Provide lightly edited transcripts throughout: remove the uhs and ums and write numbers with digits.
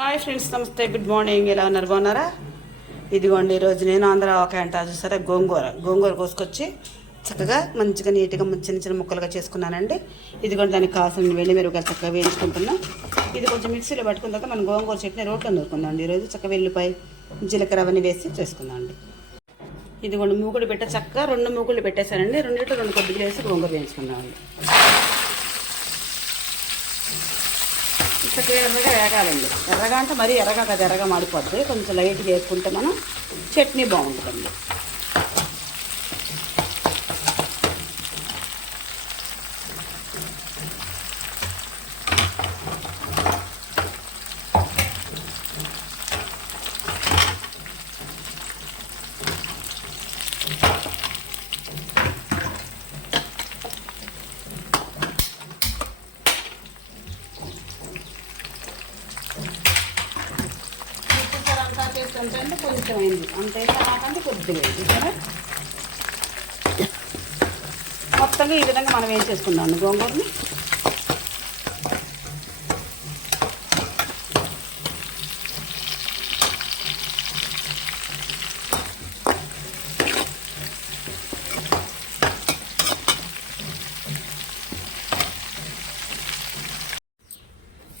Hi friends, నమస్తే, good morning. ఎలా ఉన్నారు? బాగున్నారా? ఇదిగోండి, ఈరోజు నేను ఆంధ్ర ఆవకాయ అంటా చూసారా, గోంగూర కోసుకొచ్చి చక్కగా మంచిగా నీట్గా చిన్న చిన్న ముక్కలుగా చేసుకున్నానండి. ఇదిగోండి, దానికి కావాల్సిన వెల్లిమిరపకాయలు చక్కగా వేయించుకుంటున్నాం. ఇది కొంచెం మిక్సీలో పట్టుకున్న తర్వాత మనం గోంగూర చట్నీ రోట్లో నూరుకుందాం అండి. ఈరోజు చక్కగా వెల్లిపాయ, జీలకర్ర అవన్నీ వేసి చేసుకుందాం అండి. ఇదిగోండి, మూకుడు చక్కగా 2 మూకుళ్ళు పెట్టేశానండి. 2 కొద్దిగా వేసి గోంగూర వేయించుకుందాం అండి. చక్కగా ఎర్రగా వేగాలండి. ఎర్రగా అంటే మరీ ఎర్రగా కదా, ఎర్రగా మాడిపోద్ది. కొంచెం లైట్గా వేసుకుంటే మనం చట్నీ బాగుంటుంది. అంటే కొంచెం అయింది అంతే, నాకంటే కొద్దిగా అయింది సరే. మొత్తంగా ఈ విధంగా మనం ఏం చేసుకుందాం గోంగూరని.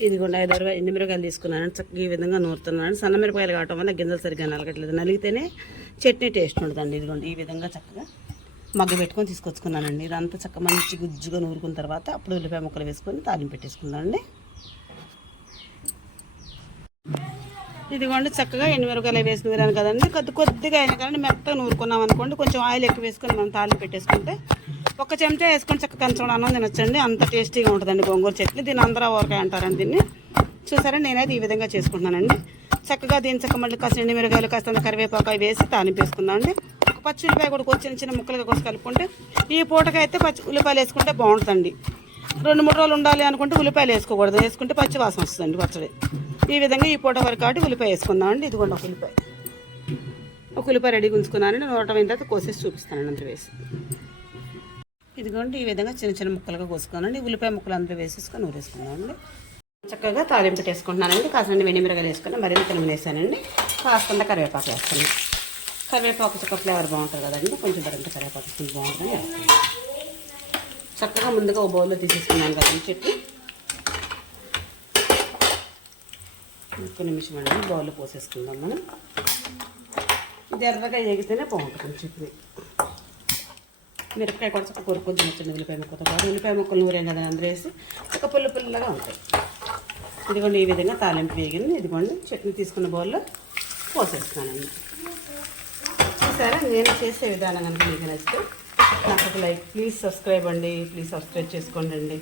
ఇదిగోండి 5-6 ఎండుమిరపకాయలు తీసుకున్నాను. చక్కగా ఈ విధంగా నూరుతున్నాను. సన్న మిరపకాయలు కావటం వల్ల గింజలు సరిగ్గా నలగట్లేదు. నలిగితేనే చట్నీ టేస్ట్ ఉంటుందండి. ఇదిగోండి, ఈ విధంగా చక్కగా మగ్గ పెట్టుకొని తీసుకొచ్చుకున్నానండి. ఇదంతా చక్కగా మంచి గుజ్జుగా నూరుకున్న తర్వాత అప్పుడు ఉల్లిపాయ ముక్కలు వేసుకొని తాలింపు పెట్టేసుకుందామండి. ఇదిగోండి, చక్కగా ఎండుమిరపకాయలు వేసుకున్నాను కదండి. కొద్దిగా అయినా కానీ మెత్తగా నూరుకున్నాం అనుకోండి. కొంచెం ఆయిల్ ఎక్కువ వేసుకొని మనం తాలింపు పెట్టేసుకుంటే 1 చెంచా వేసుకొని చక్కగా కంచం అన్నం తినొచ్చండి. అంత టేస్టీగా ఉంటుందండి గోంగూర చట్నీ. దీన్ని ఆంధ్ర ఆవకాయ అంటారండి. దీన్ని చూసారా, నేనైతే ఈ విధంగా చేసుకుంటున్నానండి. చక్కగా దీని చక్క మళ్ళీ కాస్త ఎండుమిరపకాయలు కాస్త కరివేపాకు వేసి తాలింపు వేసుకుందామండి. ఒక పచ్చి ఉల్లిపాయ కూడా చిన్న ముక్కలుగా కోసి కలుపుకుంటే ఈ పూటకైతే ఉల్లిపాయలు వేసుకుంటే బాగుంటుందండి. 2-3 రోజులు ఉండాలి అనుకుంటే ఉల్లిపాయలు వేసుకోకూడదు. వేసుకుంటే పచ్చి వాసన వస్తుందండి పచ్చడి. ఈ విధంగా ఈ పూట వరకు కాబట్టి ఉల్లిపాయ వేసుకుందామండి. ఇదిగోండి, ఒక ఉల్లిపాయ రెడీగా ఉంచుకున్నానండి. నూరటమైన తర్వాత కోసేసి చూపిస్తానండి అందరూ వేసి. ఇదిగోండి, ఈ విధంగా చిన్న చిన్న ముక్కలుగా కోసుకోనండి. ఉల్లిపాయ ముక్కలు అందరూ వేసేసుకొని నూరేసుకుందామండి. చక్కగా తాలింపు పెట్టేసుకుంటున్నానండి. కాస్త వెనిమిరగాయలు వేసుకుని మరింత తెలుగు వేసానండి. కాస్తంత కరివేపాకు వేస్తాను. కరివేపాకు చక్క ఫ్లేవర్ బాగుంటుంది కదండి. కొంచెం మరింత కరివేపాకు వేసుకుని బాగుంటుందని వేస్తాను. చక్కగా ముందుగా ఒక బౌల్లో తీసేసుకున్నాను కదండి చట్నీ. ఒక్క నిమిషం అండి, బౌల్లో పోసేసుకుందాం మనం. ఇది ఎర్రగా ఎగితేనే బాగుంటుంది చట్నీ. మిరపకాయ కూడా చక్క కొరుక్కొని తినొచ్చండి. ఉల్లిపాయ ముక్కతో పాటు ఉల్లిపాయ ముక్కలు నూరేం కదా అందరూ వేసి చక్క పుల్లగా ఉంటాయి. ఇదిగోండి, ఈ విధంగా తాలింపు వేగింది. ఇదిగోండి, చట్నీ తీసుకున్న బౌల్లో పోసేస్తున్నానండి. చూసారా, నేను చేసే విధానం కనుక మీకు నచ్చితే నాకు ఒక లైక్, ప్లీజ్ సబ్స్క్రైబ్ అండి. ప్లీజ్ సబ్స్క్రైబ్ చేసుకోండి.